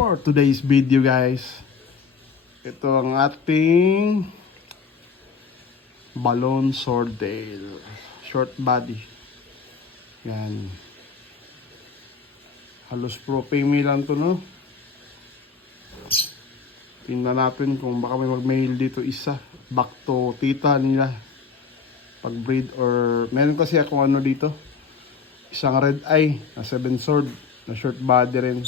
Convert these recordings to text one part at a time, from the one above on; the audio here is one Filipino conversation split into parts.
for today's video, guys. Ito ang ating balon swordtail, short body. Yan. Halos pro female lang to, no? Tingnan natin kung baka may mag-male dito isa. Back to tita nila. Pag-breed or... Meron kasi ako ano dito. Isang red eye na 7 sword na short body rin.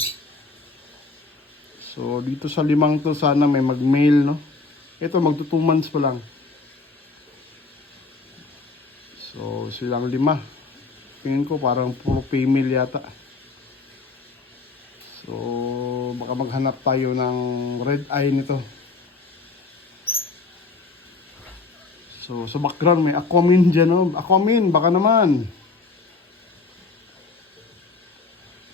So, dito sa limang to, sana may mag-male, no? Ito, magto 2 months pa lang. So, silang 5. Tingin ko parang puro female yata. So, baka maghanap tayo ng red eye nito. So, sa background may aquamin dyan, no? Aquamin, baka naman.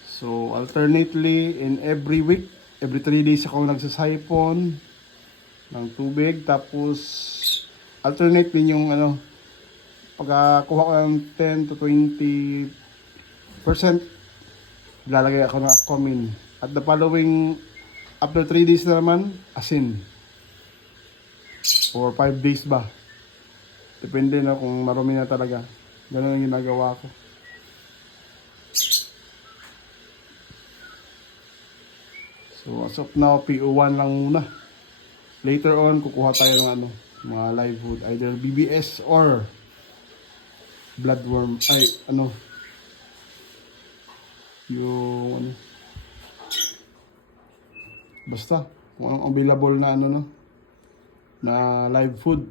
So, alternately, in every week, every 3 days ako nagsasipon ng tubig. Tapos, alternate din yung ano, pagkakuha ko ng 10 to 20%, lalagay ako ng aquamin. At the following, after 3 days na naman, asin. Or 5 days ba. Depende na kung marumi na talaga. Ganun ang ginagawa ko. So, as of now, PO1 lang muna. Later on, kukuha tayo ng ano, mga live food. Either BBS or bloodworm. Ay, ano. Yung, ano. Basta, kung anong available na ano, no. Na live food.